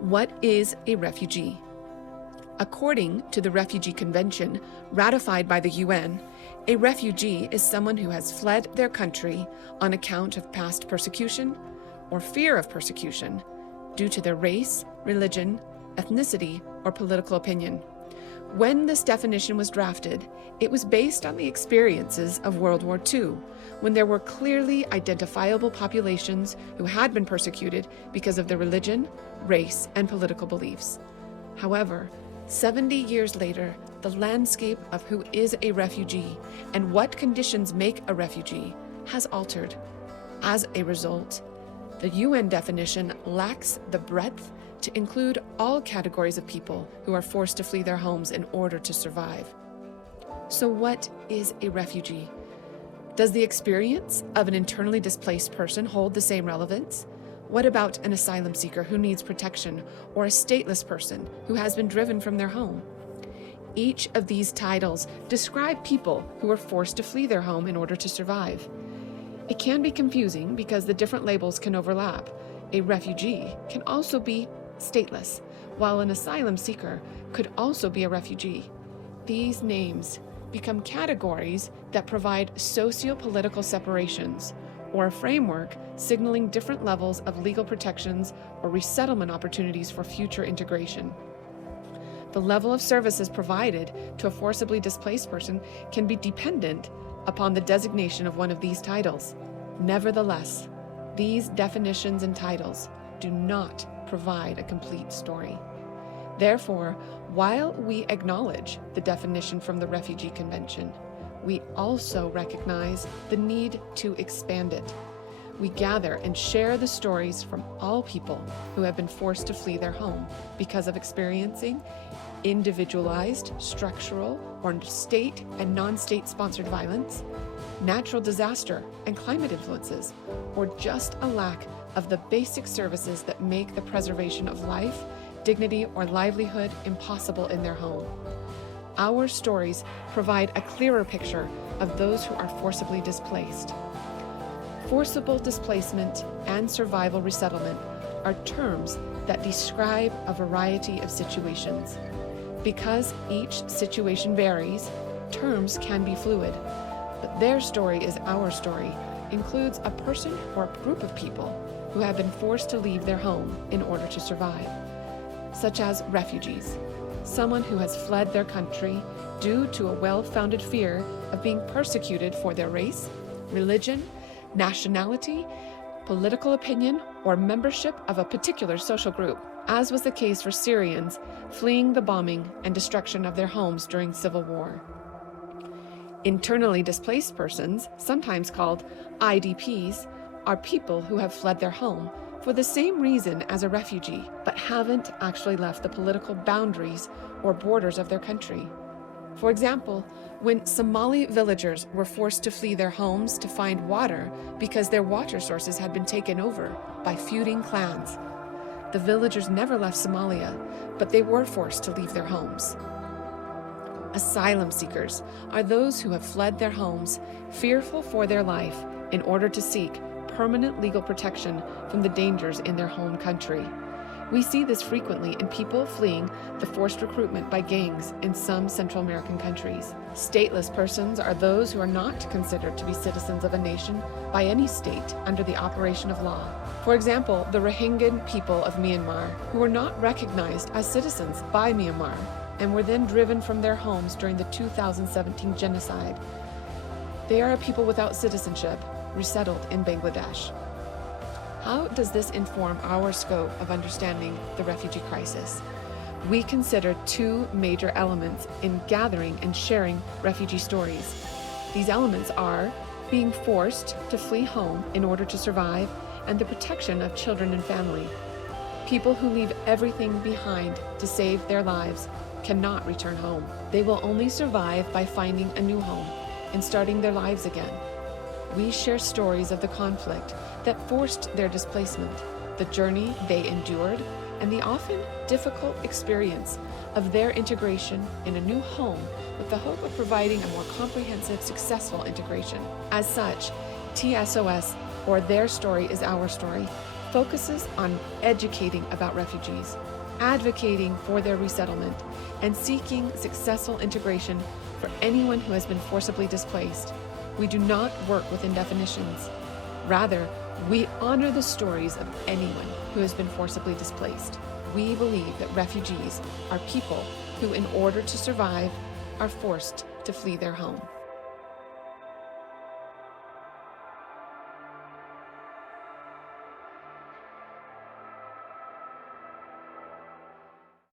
What is a refugee? According to the Refugee Convention ratified by the UN, a refugee is someone who has fled their country on account of past persecution or fear of persecution due to their race, religion, ethnicity, or political opinion. When this definition was drafted, it was based on the experiences of World War II, when there were clearly identifiable populations who had been persecuted because of their religion, race, and political beliefs. However, 70 years later, the landscape of who is a refugee and what conditions make a refugee has altered. As a result, the UN definition lacks the breadth to include all categories of people who are forced to flee their homes in order to survive. So what is a refugee? Does the experience of an internally displaced person hold the same relevance? What about an asylum seeker who needs protection, or a stateless person who has been driven from their home? Each of these titles describe people who are forced to flee their home in order to survive. It can be confusing because the different labels can overlap. A refugee can also be stateless, while an asylum seeker could also be a refugee. These names become categories that provide socio-political separations, or a framework signaling different levels of legal protections or resettlement opportunities for future integration. The level of services provided to a forcibly displaced person can be dependent upon the designation of one of these titles. Nevertheless, these definitions and titles do not provide a complete story. Therefore, while we acknowledge the definition from the Refugee Convention, we also recognize the need to expand it. We gather and share the stories from all people who have been forced to flee their home because of experiencing individualized, structural, or state and non-state sponsored violence, natural disaster and climate influences, or just a lack of the basic services that make the preservation of life, dignity, or livelihood impossible in their home. Our stories provide a clearer picture of those who are forcibly displaced. Forcible displacement and survival resettlement are terms that describe a variety of situations. Because each situation varies, terms can be fluid, but their story is our story, includes a person or a group of people who have been forced to leave their home in order to survive, such as refugees, someone who has fled their country due to a well-founded fear of being persecuted for their race, religion, nationality, political opinion, or membership of a particular social group, as was the case for Syrians fleeing the bombing and destruction of their homes during civil war. Internally displaced persons, sometimes called IDPs, are people who have fled their home for the same reason as a refugee, but haven't actually left the political boundaries or borders of their country. For example, when Somali villagers were forced to flee their homes to find water because their water sources had been taken over by feuding clans, the villagers never left Somalia, but they were forced to leave their homes. Asylum seekers are those who have fled their homes, fearful for their life, in order to seek permanent legal protection from the dangers in their home country. We see this frequently in people fleeing the forced recruitment by gangs in some Central American countries. Stateless persons are those who are not considered to be citizens of a nation by any state under the operation of law. For example, the Rohingya people of Myanmar, who were not recognized as citizens by Myanmar and were then driven from their homes during the 2017 genocide. They are a people without citizenship, resettled in Bangladesh. How does this inform our scope of understanding the refugee crisis? We consider two major elements in gathering and sharing refugee stories. These elements are being forced to flee home in order to survive and the protection of children and family. People who leave everything behind to save their lives cannot return home. They will only survive by finding a new home and starting their lives again. We share stories of the conflict that forced their displacement, the journey they endured, and the often difficult experience of their integration in a new home with the hope of providing a more comprehensive, successful integration. As such, TSOS, or Their Story is Our Story, focuses on educating about refugees, advocating for their resettlement, and seeking successful integration for anyone who has been forcibly displaced. We do not work within definitions. Rather, we honor the stories of anyone who has been forcibly displaced. We believe that refugees are people who, in order to survive, are forced to flee their home.